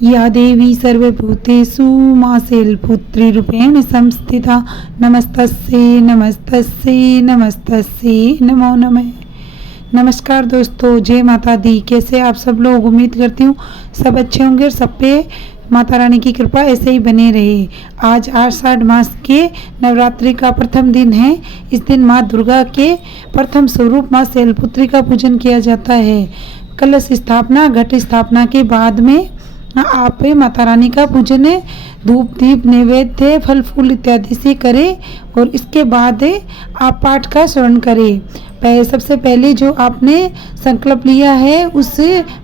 या देवी सर्वभूतेषु मासेल्पुत्रीरूपेण संस्थिता नमस्तस्यै नमस्तस्यै नमस्तस्यै नमो नमः। नमस्कार दोस्तों, जय माता दी। कैसे आप सब लोग? उम्मीद करती हूँ सब अच्छे होंगे और सब पे माता रानी की कृपा ऐसे ही बने रहे। आज आषाढ़ मास के नवरात्रि का प्रथम दिन है। इस दिन माँ दुर्गा के प्रथम स्वरूप माँ शैलपुत्री का पूजन किया जाता है। कलश स्थापना, घट स्थापना के बाद में आप माता रानी का पूजन धूप दीप नैवेद्य फल फूल इत्यादि से करें और इसके बाद आप पाठ का श्रवण करें। सबसे पहले जो आपने संकल्प लिया है उस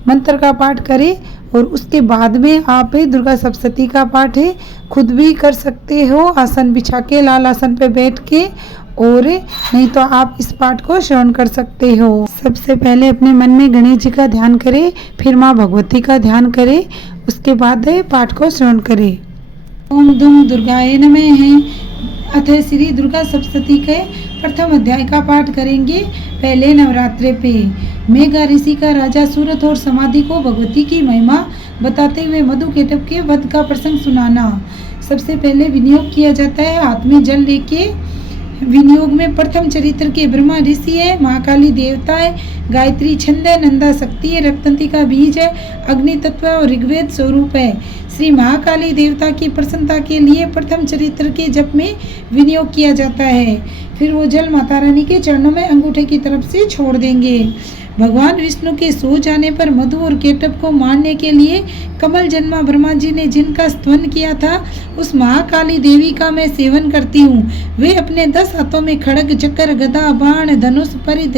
मंत्र का पाठ करें और उसके बाद में आप दुर्गा सप्तशती का पाठ खुद भी कर सकते हो, आसन बिछा के, लाल आसन पे बैठ के, और नहीं तो आप इस पाठ को श्रवण कर सकते हो। सबसे पहले अपने मन में गणेश जी का ध्यान करें, फिर माँ भगवती का ध्यान करें, उसके बाद पाठ को श्रवण करें। ओम दुम दुर्गाय नमः है। अथ श्री दुर्गा सप्तशती के प्रथम अध्याय का पाठ करेंगे। पहले नवरात्रे पे मेघा ऋषि का राजा सूरत और समाधि को भगवती की महिमा बताते हुए मधु केटभ के वध का प्रसंग सुनाना। सबसे पहले विनियोग किया जाता है। हाथ में जल लेके विनियोग में प्रथम चरित्र के ब्रह्मा ऋषि है, महाकाली देवता है, गायत्री छंद है, नंदा शक्ति है, रक्तंती का बीज है, अग्नि तत्व और ऋग्वेद स्वरूप है। श्री महाकाली देवता की प्रसन्नता के लिए प्रथम चरित्र के जप में विनियोग किया जाता है। फिर वो जल माता रानी के चरणों में अंगूठे की तरफ से छोड़ देंगे। भगवान विष्णु के सो जाने पर मधु और केटभ को मारने के लिए कमल जन्मा ब्रह्मा जी ने जिनका स्तवन किया था, उस महाकाली देवी का मैं सेवन करती हूँ। वे अपने 10 हाथों में खड्ग, चक्र, गदा, बाण, धनुष, परिध,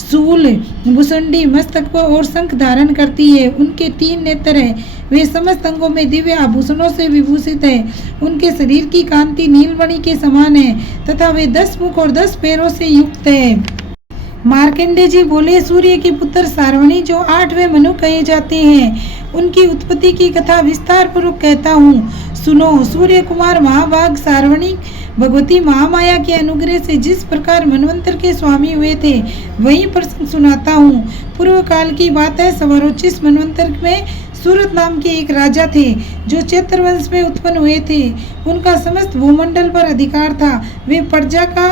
शूल, भुसंडी, मस्तक और शंख धारण करती है। उनके 3 नेत्र है। वे समस्त अंगों में दिव्य आभूषणों से विभूषित है। उनके शरीर की कांति नीलमणि के समान है तथा वे 10 मुख और 10 पैरों से युक्त है। मार्कंडेय जी बोले, सूर्य के पुत्र सारवणी जो 8वें मनु कहे जाते हैं, उनकी उत्पत्ति की कथा विस्तार पूर्वक कहता हूँ, सुनो। सूर्य कुमार महाभाग सारवणी भगवती महामाया के अनुग्रह से जिस प्रकार मनवंतर के स्वामी हुए थे, वही प्रसंग सुनाता हूँ। पूर्व काल की बात है। सवारोचिस मनवंतर में सूरत नाम के एक राजा थे जो चैत्रवंश में उत्पन्न हुए थे। उनका समस्त भूमंडल पर अधिकार था। वे प्रजा का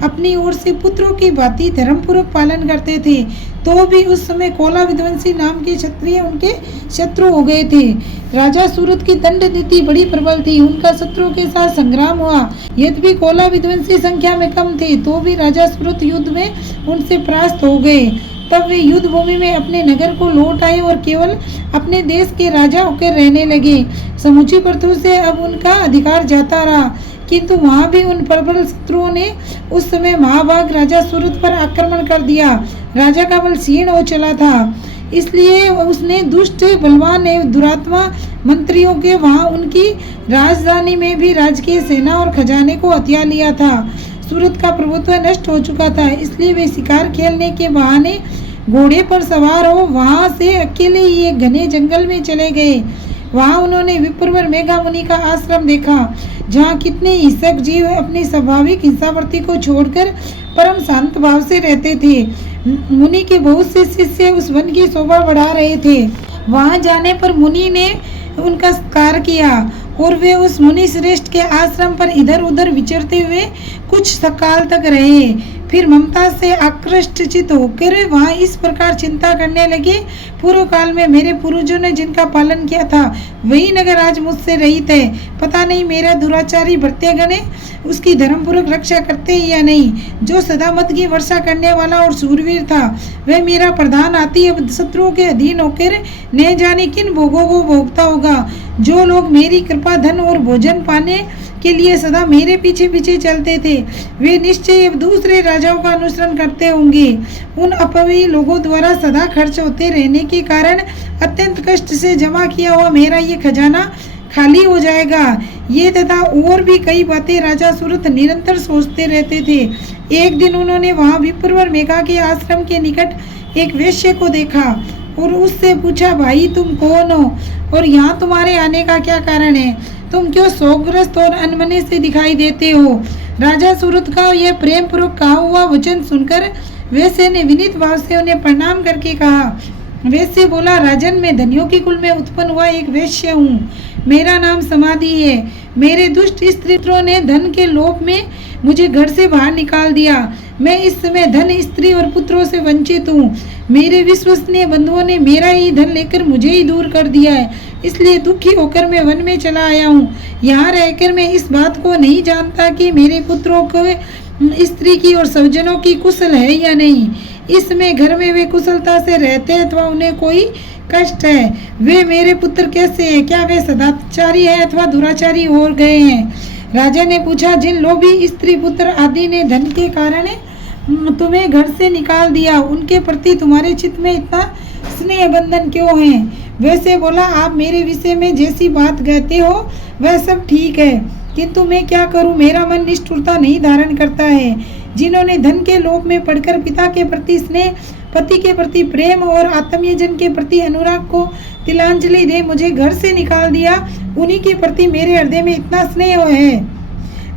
अपनी ओर से पुत्रों की भांति धर्मपूर्वक पालन करते थे। तो भी उस समय कोला विध्वंसी नाम के क्षत्रिय उनके शत्रु हो गए थे। राजा सूरत की दंड नीति बड़ी प्रबल थी। उनका शत्रुओं के साथ संग्राम हुआ। यद्यपि कोला विध्वंसी संख्या में कम थे, तो भी राजा सूरत युद्ध में उनसे परास्त हो गए। तब वे युद्ध भूमि में अपने नगर को लौट आए और केवल अपने देश के राजा होकर रहने लगे। समूची पृथ्वी से अब उनका अधिकार जाता रहा, किंतु वहां भी उन प्रबल शत्रुओं ने उस समय महाभाग राजा सूरत पर आक्रमण कर दिया। राजा का बल क्षीण हो चला था, इसलिए उसने दुष्ट, बलवान एवं दुरात्मा मंत्रियों के वहां उनकी राजधानी में भी राजकीय सेना और खजाने को हथिया लिया था। सूरत का प्रभुत्व नष्ट हो चुका था, इसलिए वे शिकार खेलने के बहाने घोड़े पर सवार हो वहां से अकेले ही एक घने जंगल में चले गए। वहां उन्होंने विप्रवर मेघा मुनि का आश्रम देखा, जहां कितने हिंसक जीव अपनी स्वाभाविक हिंसावृत्ति को छोड़कर परम शांत भाव से रहते थे। मुनि के बहुत से शिष्य उस वन की शोभा बढ़ा रहे थे। वहां जाने पर मुनि ने उनका सत्कार किया और वे उस मुनि श्रेष्ठ के आश्रम पर इधर उधर विचरते हुए कुछ सकाल तक रहे। फिर ममता से आकृष्टचित होकर वहाँ इस प्रकार चिंता करने लगे, पूर्व काल में मेरे पूर्वजों ने जिनका पालन किया था, वही नगर आज मुझसे रहित है। पता नहीं मेरा दुराचारी भृत्यगण उसकी धर्मपूर्वक रक्षा करते हैं या नहीं। जो सदा मत की वर्षा करने वाला और सूरवीर था, वह मेरा प्रधान हाथी अब शत्रुओं के अधीन होकर न जाने किन भोगों को भोगता होगा। जो लोग मेरी कृपा, धन और भोजन पाने के लिए सदा मेरे पीछे पीछे चलते थे, वे निश्चय अब दूसरे राजाओं का अनुसरण करते होंगे। उन अपवी लोगों द्वारा सदा खर्च होते रहने के कारण अत्यंत कष्ट से जमा किया हुआ मेरा ये खजाना खाली हो जाएगा। ये तथा और भी कई बातें राजा सूरत निरंतर सोचते रहते थे। एक दिन उन्होंने वहां विप्रवर मेघा के आश्रम के निकट एक वेश्य को देखा और उससे पूछा, भाई तुम कौन हो और यहाँ तुम्हारे आने का क्या कारण है? तुम क्यों शोकग्रस्त और अनमने से दिखाई देते हो? राजा सूरत का यह प्रेम पूर्वक कहा हुआ वचन सुनकर वेश्या ने विनीत भाव से उन्हें प्रणाम करके कहा, वैश्य बोला, राजन, मैं धनियों के कुल में उत्पन्न हुआ एक वैश्य हूँ। मेरा नाम समाधि है। मेरे दुष्ट स्त्रियों ने धन के लोभ में मुझे घर से बाहर निकाल दिया। मैं इस समय धन, स्त्री और पुत्रों से वंचित हूँ। मेरे विश्वसनीय बंधुओं ने मेरा ही धन लेकर मुझे ही दूर कर दिया है, इसलिए दुखी होकर मैं वन में चला आया हूँ। यहाँ रहकर मैं इस बात को नहीं जानता कि मेरे पुत्रों को स्त्री की और स्वजनों की कुशल है या नहीं। इस समय घर में वे कुशलता से रहते हैं अथवा उन्हें कोई कष्ट है। वे मेरे पुत्र कैसे हैं? क्या वे सदाचारी है अथवा दुराचारी हो गए हैं? राजा ने पूछा, जिन लोभी स्त्री, पुत्र आदि ने धन के कारण तुम्हें घर से निकाल दिया, उनके प्रति तुम्हारे चित्त में इतना स्नेह बंधन क्यों है? वैसे बोला, आप मेरे विषय में जैसी बात कहते हो वह सब ठीक है, किंतु मैं क्या करूं? मेरा मन निष्ठुरता नहीं धारण करता है। जिन्होंने धन के लोभ में पड़कर पिता के प्रति स्नेह, पति के प्रति प्रेम और आत्मीयजन के प्रति अनुराग को तिलांजलि दे मुझे घर से निकाल दिया, उन्हीं के प्रति मेरे हृदय में इतना स्नेह है।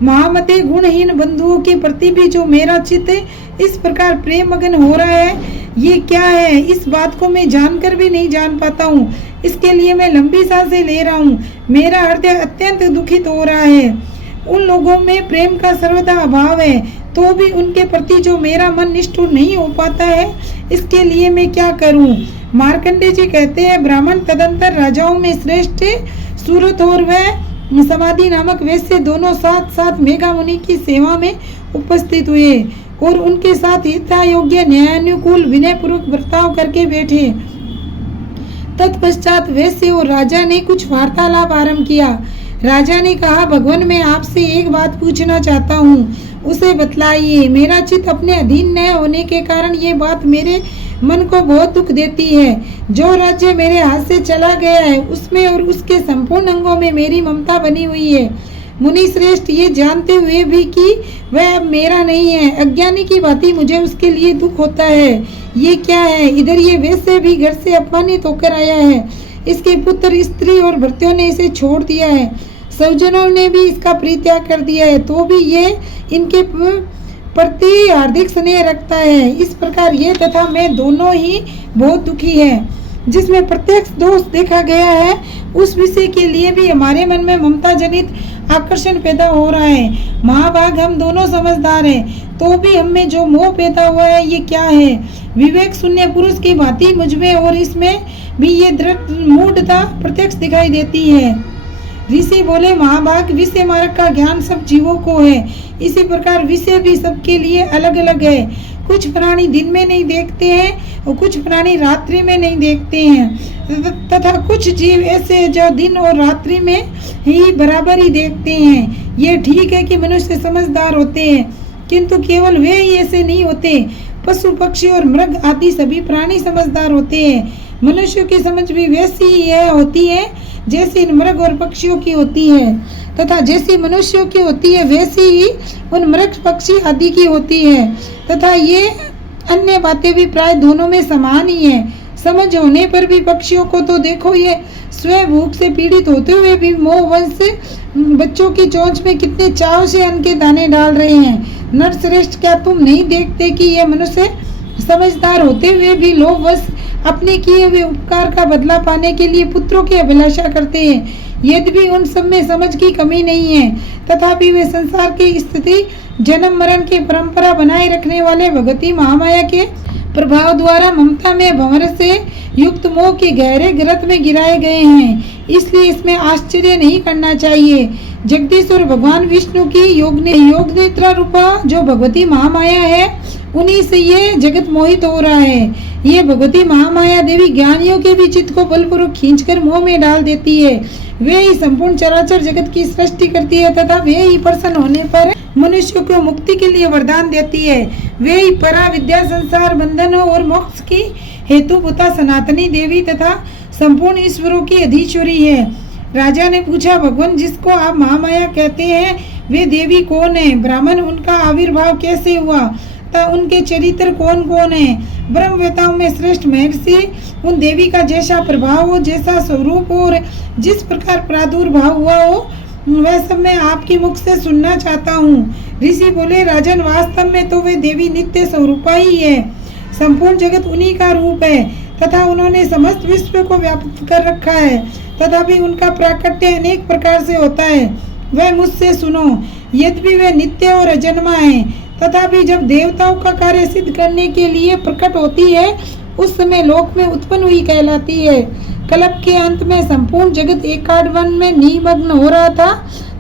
महामते, गुणहीन बंधुओं के प्रति भी जो मेरा चित्त इस प्रकार प्रेम मगन हो रहा है, ये क्या है? इस बात को मैं जानकर भी नहीं जान पाता हूँ। इसके लिए मैं लंबी सांसें ले रहा हूँ। मेरा हृदय अत्यंत दुखित हो रहा है। उन लोगों में प्रेम का सर्वदा अभाव है, तो भी उनके प्रति जो मेरा मन निष्ठुर नहीं हो पाता है, इसके लिए मैं क्या करूं? मार्कंडेय जी कहते हैं, ब्राह्मण तदंतर राजाओं में श्रेष्ठ सूरत और वह समाधि नामक वैश्य दोनों साथ साथ मेघा मुनि की सेवा में उपस्थित हुए और उनके साथ हिता योग्य न्यायानुकूल विनय पूर्वक बर्ताव करके बैठे। तत्पश्चात वैश्य और राजा ने कुछ वार्तालाप आरंभ किया। राजा ने कहा, भगवान, मैं आपसे एक बात पूछना चाहता हूँ, उसे बतलाइए। मेरा चित्त अपने अधीन न होने के कारण ये बात मेरे मन को बहुत दुख देती है। जो राज्य मेरे हाथ से चला गया है, उसमें और उसके संपूर्ण अंगों में मेरी ममता बनी हुई है। मुनि श्रेष्ठ, ये जानते हुए भी कि वह अब मेरा नहीं है, अज्ञानी की भांति मुझे उसके लिए दुख होता है। ये क्या है? इधर ये वैसे भी घर से अपमानित होकर आया है, इसके पुत्र, स्त्री और भृत्यों ने इसे छोड़ दिया है, स्वजनों ने भी इसका परित्याग कर दिया है, तो भी ये इनके प्रति हार्दिक स्नेह रखता है। इस प्रकार ये तथा मैं दोनों ही बहुत दुखी है। जिसमें प्रत्यक्ष दोष देखा गया है, उस विषय के लिए भी हमारे मन में ममता जनित आकर्षण पैदा हो रहा है। महाभाग, हम दोनों समझदार हैं, तो भी हम में जो मोह पैदा हुआ है, ये क्या है? विवेक शून्य पुरुष की भांति मुझमें और इसमें भी ये दृढ़ मूढ़ता प्रत्यक्ष दिखाई देती है। ऋषि बोले, महाभाग, विषय मार्ग का ज्ञान सब जीवों को है, इसी प्रकार विषय भी सबके लिए अलग अलग है। कुछ प्राणी दिन में नहीं देखते हैं और कुछ प्राणी रात्रि में नहीं देखते हैं, तथा कुछ जीव ऐसे हैं जो दिन और रात्रि में ही बराबर ही देखते हैं। ये ठीक है कि मनुष्य समझदार होते हैं, किंतु केवल वे ही ऐसे नहीं होते। पशु, पक्षी और मृग आदि सभी प्राणी समझदार होते हैं। मनुष्यों की समझ भी वैसी ही होती है जैसी मृग और पक्षियों की होती है, तथा जैसी मनुष्यों की होती है वैसी ही उन मृग, पक्षी आदि की होती है, तथा ये अन्य बातें भी प्राय दोनों में समान ही है। समझ होने पर भी पक्षियों को तो देखो, ये स्वयं भूख से पीड़ित होते हुए भी मोहवश से बच्चों की चोंच में कितने चाव से अन्न के दाने डाल रहे हैं। नरश्रेष्ठ, क्या तुम नहीं देखते कि ये मनुष्य समझदार होते हुए भी लोभवश अपने किए हुए उपकार का बदला पाने के लिए पुत्रों की अभिलाषा करते हैं? यद्यपि उन सब में समझ की कमी नहीं है, तथापि वे संसार की स्थिति, जन्म मरण की परंपरा बनाए रखने वाले भगवती महामाया के प्रभाव द्वारा ममता में भंवर से युक्त मोह के गहरे गर्त में गिराए गए हैं। इसलिए इसमें आश्चर्य नहीं करना चाहिए। जगदीश्वर भगवान विष्णु की योग निद्रा रूपा जो भगवती महामाया है, उन्हीं से ये जगत मोहित हो रहा है। ये भगवती महामाया देवी ज्ञानियों के भी चित्त को बलपूर्वक खींचकर मोह में डाल देती है। वे ही संपूर्ण चराचर जगत की सृष्टि करती है, तथा वे ही प्रसन्न होने पर मनुष्य को मुक्ति के लिए वरदान देती है। वे ही परा विद्या, संसार बंधन और मोक्ष की हेतुभूता सनातनी देवी तथा संपूर्ण ईश्वरों की अधीश्वरी है। राजा ने पूछा, भगवान, जिसको आप महामाया कहते हैं, वे देवी कौन है? ब्राह्मण, उनका आविर्भाव कैसे हुआ? उनके चरित्र कौन कौन है? ब्रह्मवेताओं में श्रेष्ठ महर्षि उन देवी का जैसा प्रभाव हो, जैसा स्वरूप हो और जिस प्रकार प्रादुर्भाव हुआ हो, वह सब मैं आपके मुख से सुनना चाहता हूँ। ऋषि बोले, राजन, वास्तव में तो वे देवी नित्य स्वरूपा ही है। संपूर्ण जगत उन्हीं का रूप है, तथा उन्होंने समस्त विश्व को व्याप्त कर रखा है, तथापि उनका प्राकट्य अनेक प्रकार से होता है। वह मुझसे सुनो, यद्यपि वे नित्य और अजन्मा है, तथापि जब देवताओं का कार्य सिद्ध करने के लिए प्रकट होती है, उस समय लोक में उत्पन्न हुई कहलाती है। कल्प के अंत में संपूर्ण जगत एकाडवन में निमग्न हो रहा था,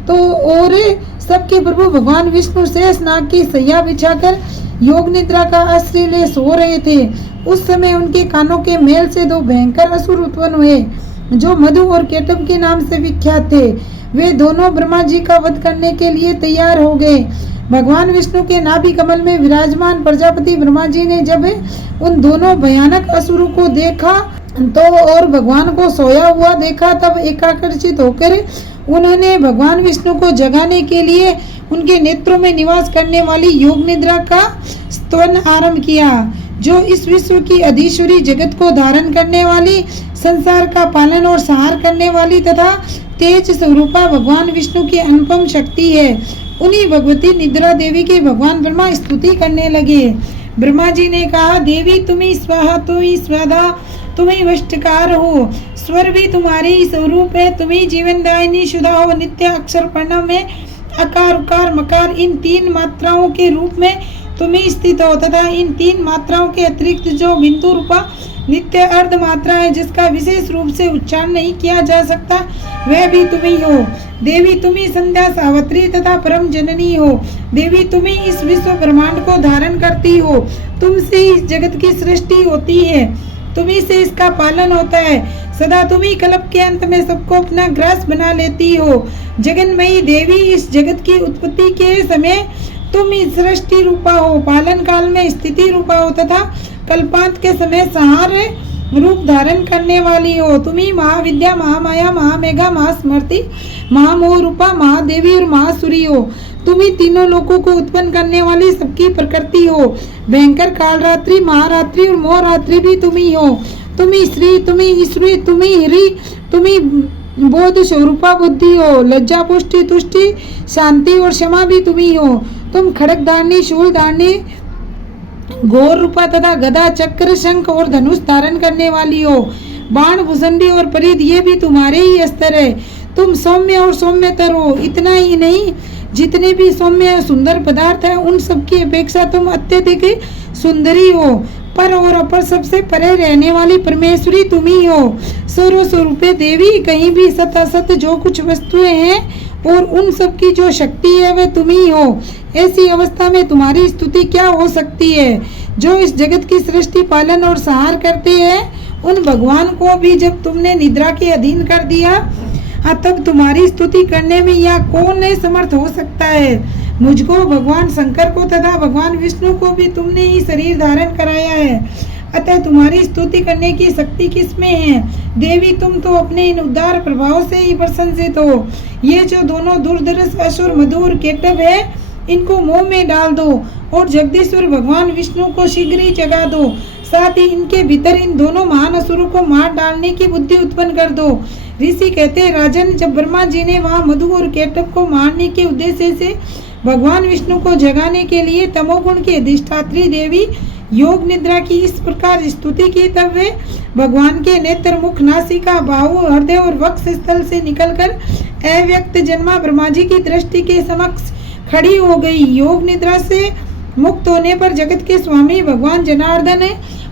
तो और सबके प्रभु भगवान विष्णु शेष नाग की सैया बिछाकर योग निद्रा का आश्रय ले सो रहे थे। उस समय उनके कानों के मेल से दो भयंकर असुर उत्पन्न हुए, जो मधु और केटव के नाम से विख्यात थे। वे दोनों ब्रह्मा जी का वध करने के लिए तैयार हो गए। भगवान विष्णु के नाभि कमल में विराजमान प्रजापति ब्रह्मा जी ने जब उन दोनों भयानक असुरों को देखा तो और भगवान को सोया हुआ देखा, तब एकाकर्षित होकर उन्होंने भगवान विष्णु को जगाने के लिए उनके नेत्रों में निवास करने वाली योग निद्रा का स्तवन आरंभ किया, जो इस विश्व की अधीश्वरी, जगत को धारण करने वाली, संसार का पालन और संहार करने वाली तथा तेज स्वरूपा भगवान विष्णु की अनुपम शक्ति है। उन्हीं भगवती निद्रा देवी की भगवान ब्रह्मा स्तुति करने लगे। ब्रह्मा जी ने कहा, देवी तुम्ही स्वाहा, तुम्ही स्वाधा, तुम्ही वष्टकार हो, स्वर भी तुम्हारी स्वरूप है, तुम्ही जीवनदायिनी शुदा हो, नित्य अक्षर प्रणव में अकार उकार मकार इन तीन मात्राओं के रूप में तुम्ही स्थित हो, तथा इन तीन मात्राओं के अतिरिक्त जो बिंदु रूपा नित्य अर्ध मात्रा है, जिसका विशेष रूप से उच्चारण नहीं किया जा सकता, वह भी तुम्ही हो। देवी तुम्ही संध्या सावित्री तथा परम जननी हो। देवी तुम्ही इस विश्व ब्रह्मांड को धारण करती हो, तुमसे इस जगत की सृष्टि होती है, तुम्ही से इसका पालन होता है। सदा तुम्ही कल्प के अंत में सबको अपना ग्रास बना लेती हो। जगन्मयी देवी, इस जगत की उत्पत्ति के समय तुम इस सृष्टि रूपा हो, पालन काल में स्थिति रूपा हो तथा कल्पांत के समय संहार रूप धारण करने वाली हो। तुम्ही महाविद्या, महामाया, महामेघा, महास्मृति, महामोह रूपा, महादेवी और महासुरी हो। तुम्ही तीनों लोकों को उत्पन्न करने वाली सबकी प्रकृति हो। भयंकर कालरात्रि, महारात्रि और मोहरात्रि भी तुम्ही हो। तुम्ही श्री, तुम्ही ईश्वरी, तुम्ही हरि, तुम्ही बोध स्वरूपा बुद्धि हो। लज्जा, पुष्टि, तुष्टि, शांति और क्षमा भी तुम्ही हो। तुम खड़गधारणी, शूलधारणी, घोर रूपा तथा गदा, चक्र, शंख और धनुष धारण करने वाली हो। बाण, भुसंडी और परिध ये भी तुम्हारे ही अस्त्र है। तुम सौम्य और सौम्यतर हो। इतना ही नहीं, जितने भी सौम्य सुंदर पदार्थ है, उन सब की अपेक्षा तुम अत्यधिक सुंदरी हो। पर और अपर सबसे परे रहने वाली परमेश्वरी तुम ही हो। सर्वस्वरूपे देवी, कहीं भी सत असत जो कुछ वस्तुएं हैं और उन सब की जो शक्ति है वह तुम ही हो। ऐसी अवस्था में तुम्हारी स्तुति क्या हो सकती है? जो इस जगत की सृष्टि, पालन और संहार करते हैं, उन भगवान को भी जब तुमने निद्रा के अधीन कर दिया, तब तुम्हारी स्तुति करने में यह कौन समर्थ हो सकता है? मुझको, भगवान शंकर को तथा भगवान विष्णु को भी तुमने ही शरीर धारण कराया है, अतः तुम्हारी स्तुति करने की शक्ति किसमें है? देवी, तुम तो अपने इन उदार प्रभाव से ही प्रशंसित हो। ये जो दोनों दुर्धर्ष असुर मधु और केटव है, इनको मुंह में डाल दो और जगदीश्वर भगवान विष्णु को शीघ्र ही जगा दो। साथ ही इनके भीतर इन दोनों महान असुरों को मार डालने की बुद्धि उत्पन्न कर दो। ऋषि कहते हैं, राजन, जब ब्रह्मा जी ने वहाँ मधु और केटव को मारने के उद्देश्य से भगवान विष्णु को जगाने के लिए तमोगुण की अधिष्ठात्री देवी योग निद्रा की इस प्रकार स्तुति की, तब वे भगवान के नेत्र, मुख, नासिका, बाहु, हृदय और वक्ष स्थल से निकलकर अव्यक्त जन्मा ब्रह्मा जी की दृष्टि के समक्ष खड़ी हो गई। योग निद्रा से मुक्त होने पर जगत के स्वामी भगवान जनार्दन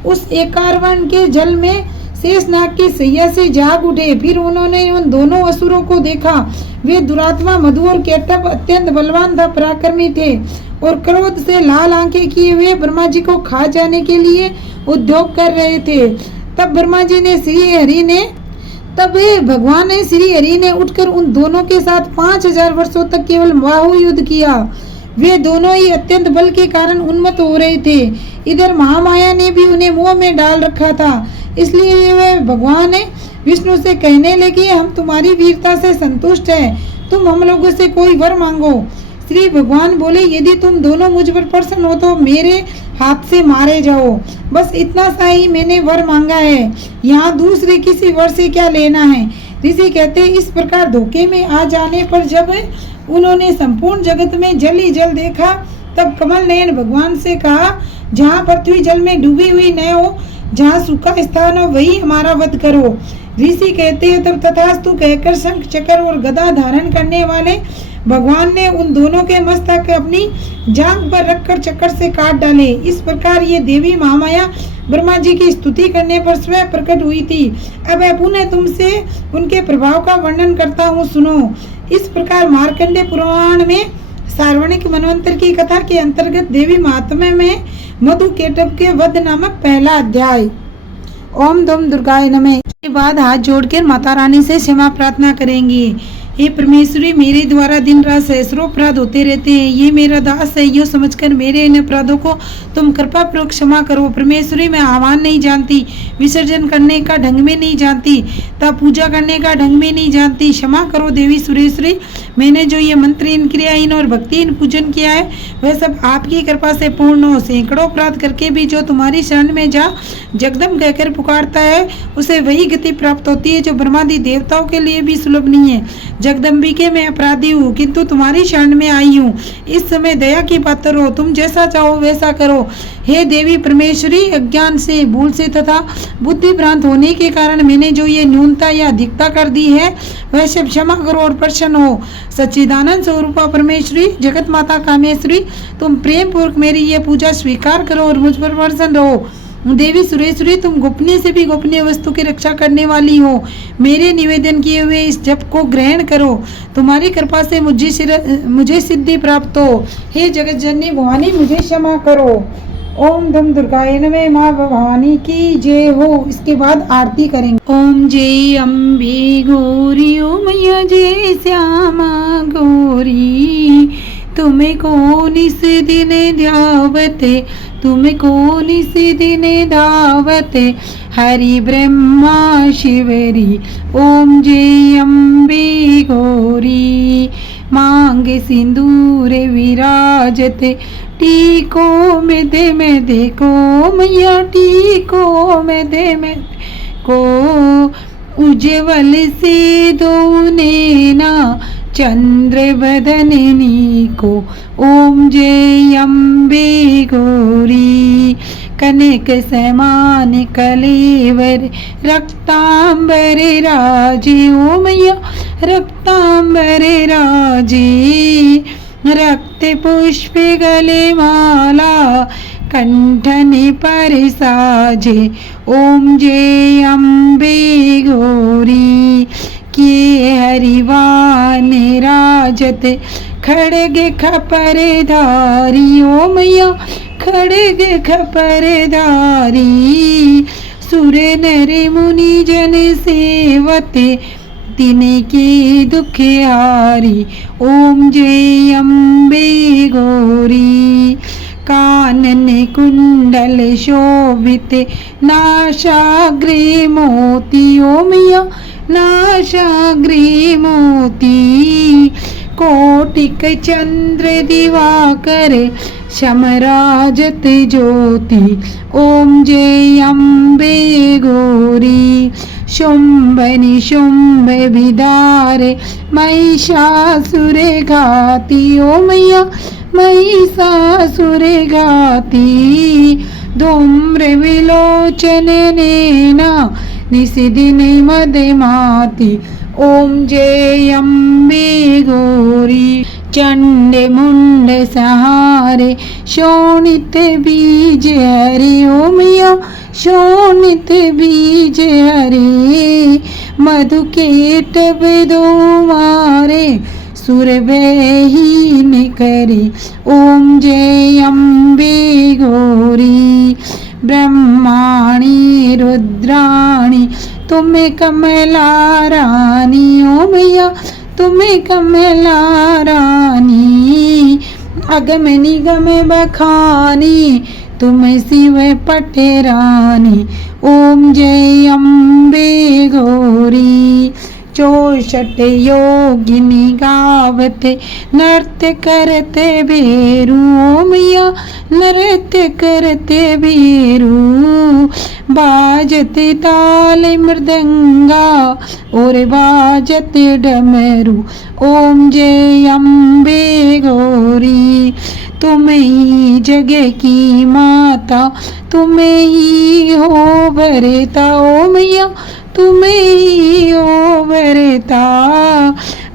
उस एकावरण के जल में शेषनाग की सैया से जाग उठे। फिर उन्होंने उन दोनों असुरों को देखा। वे दुरात्मा मधु और केटव अत्यंत बलवान तथा पराक्रमी थे और क्रोध से लाल आंखें किए हुए ब्रह्मा जी को खा जाने के लिए उद्योग कर रहे थे। तब भगवान श्री हरि ने उठकर उन दोनों के साथ 5000 वर्षों तक केवल बाहु युद्ध किया। वे दोनों ही अत्यंत बल के कारण उन्मत्त हो रहे थे। इधर महामाया ने भी उन्हें मुंह में डाल रखा था, इसलिए वे भगवान विष्णु से कहने लगे, हम तुम्हारी वीरता से संतुष्ट हैं, तुम हम लोगों से कोई वर मांगो। श्री भगवान बोले, यदि तुम दोनों मुझ पर प्रसन्न हो तो मेरे हाथ से मारे जाओ। बस इतना सा ही मैंने वर मांगा है, यहाँ दूसरे किसी वर से क्या लेना है। ऋषि कहते, इस प्रकार धोखे में आ जाने पर जब उन्होंने संपूर्ण जगत में जल ही जल देखा, तब कमल नयन भगवान से कहा, जहाँ पृथ्वी जल में डूबी हुई न हो, जहाँ सूखा स्थान हो, वही हमारा वध करो। ऋषि कहते हैं, तब तथास्तु कहकर शंख चक्र और गदा धारण करने वाले भगवान ने उन दोनों के मस्तक अपनी जांघ पर रखकर चक्र से काट डाले। इस प्रकार ये देवी महामाया ब्रह्मा जी की स्तुति करने पर स्वयं प्रकट हुई थी। अब मैं पुनः तुमसे उनके प्रभाव का वर्णन करता हूँ, सुनो। इस प्रकार मार्कंडे पुराण में सार्वणिक मनवंतर की कथा के अंतर्गत देवी महात्म्य में मधु केटव के वध नामक पहला अध्याय। ओम दम दुर्गाय नमः के बाद हाथ जोड़कर माता रानी से क्षमा प्रार्थना करेंगे। हे परमेश्वरी, मेरे द्वारा दिन रात सहस्रों अपराध होते रहते हैं। ये मेरा दास है, यो समझकर मेरे इन अपराधों को तुम कृपा पूर्वक क्षमा करो। परमेश्वरी, मैं आह्वान नहीं जानती, विसर्जन करने का ढंग में नहीं जानती, तब पूजा करने का ढंग में नहीं जानती। क्षमा करो देवी सुरेश्वरी, मैंने जो ये मंत्रहीन, क्रियाहीन और भक्तिहीन पूजन किया है वह सब आपकी कृपा से पूर्ण हो। सैकड़ों अपराध करके भी जो तुम्हारी शरण में जा जगदम कहकर पुकारता है, उसे वही गति प्राप्त होती है जो ब्रह्मादि देवताओं के लिए भी सुलभ नहीं है। जगदम्बिके, मैं अपराधी हूँ, किंतु तुम्हारी शरण में आई हूँ। इस समय दया की पात्र हो, तुम जैसा चाहो वैसा करो। हे देवी परमेश्वरी, अज्ञान से, भूल से तथा बुद्धि भ्रांत होने के कारण मैंने जो ये न्यूनता या अधिकता कर दी है वह सब क्षमा करो और प्रसन्न हो। सच्चिदानंद स्वरूपा परमेश्वरी, जगत माता कामेश्वरी, तुम प्रेम पूर्वक मेरी ये पूजा स्वीकार करो और मुझ पर प्रसन्न रहो। देवी सुरेश्वरी, तुम गोपनीय से भी गोपनीय वस्तु की रक्षा करने वाली हो। मेरे निवेदन किए हुए इस जप को ग्रहण करो, तुम्हारी कृपा से मुझे सिद्धि प्राप्त हो। हे जगत जननी भवानी, मुझे क्षमा करो। ओम धम दुर्गाय नमः, माँ भवानी की जय हो। इसके बाद आरती करेंगे। ओम जय अम्बे गौरी, ओ मैया जय श्यामा गौरी, तुम्हें कौन इस दिन ध्यावते, तुम्हें कौन इस दिन धावते, हरि ब्रह्मा शिवरी। ओम जय अम्बे गौरी, मांगे सिंदूर विराजते, टीको में दे को मैया, टीको में दे को, उज्ज्वल से दो नैना चंद्र बदननी को। ओम जय अम्बे गौरी, कनक समान कलेवर, रक्तांबर राजे, ओ मैया रक्तांबर राजे, रक्त पुष्प गले माला, कंठन पर साजे। ओम जय अम्बे गौरी, किए हरिवान राजत, खड़ग खपर धारी, ओ मैया खड़ग खपर धारी, सुर नर मुनि जन सेवते, दिन के दुख हारी। ओम जय अम्बे गौरी, कानन कुंडल शोभित, नाशाग्रे मोती, ओ मैया नाशाग्रे मोती, कोटिक चंद्र दिवाकर, शमराजत ज्योति। ओम जय अम्बे गौरी, शुंभ निशुंभ विदारे, महिषासुर घाती, ओ मैया महिषासुर घाती, धूम्र विलोचन नैना, निशिदिन मदमाती। ओम जय अम्बे गौरी, चंड मुंड सहारे, शोणित बीज हरे, ओ मैया शोणित बीज हरे, मधु केटव दो मारे, सुर वहीन करे। ओम जय अम्बे गौरी, ब्रह्माणी रुद्राणी, तुम्हें कमला रानी, ओ मैया तुम्हें कमला रानी, अगम निगम बखानी, तुम शिव पटेरानी। ओम जय अम्बे गौरी, 64 योगिनी गावते, नृत्य करते बेरू, ओ मैया नृत्य करते बेरू, बाजते ताल मृदंगा और बाजते डमरू। ओम जय अम्बे गौरी, तुम ही जग की माता, तुम ही हो भरता ओ मैया, तुम ही हो भरता,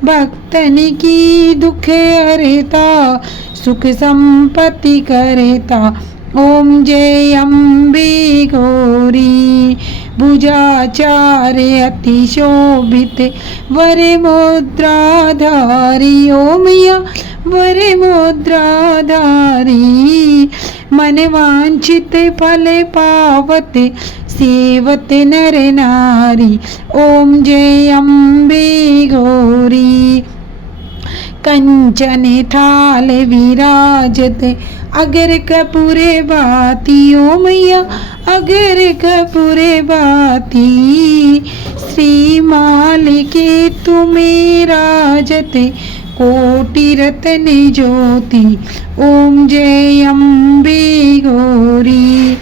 भक्तन की दुख हरता, सुख संपत्ति करता। ओम जय अम्बे गौरी, भुजाचार अति शोभित, वर मुद्राधारी ओ मैया, वर मुद्राधारी, मन वांछित फल पावत, सेवत नर नारी। ओम जय अम्बे गौरी, कंचन थाल विराजत, अगर कपूरे बाती ओ मैया, अगर कपूरे बाती, श्री माल के तुम्हें राजत, कोटि रतन ज्योति। ओम जय अम्बे गौरी,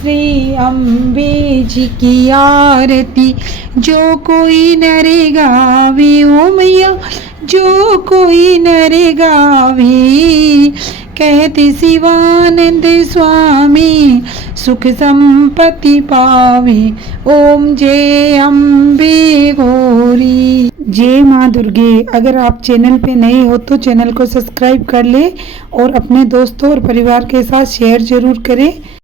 श्री अम्बे जी की आरती, जो कोई नर गावे ओ मैया, जो कोई नर गावे, कहते शिवानंद स्वामी, सुख संपत्ति पावे। ओम जय अम्बे गौरी। जय माँ दुर्गे। अगर आप चैनल पे नए हो तो चैनल को सब्सक्राइब कर ले और अपने दोस्तों और परिवार के साथ शेयर जरूर करें।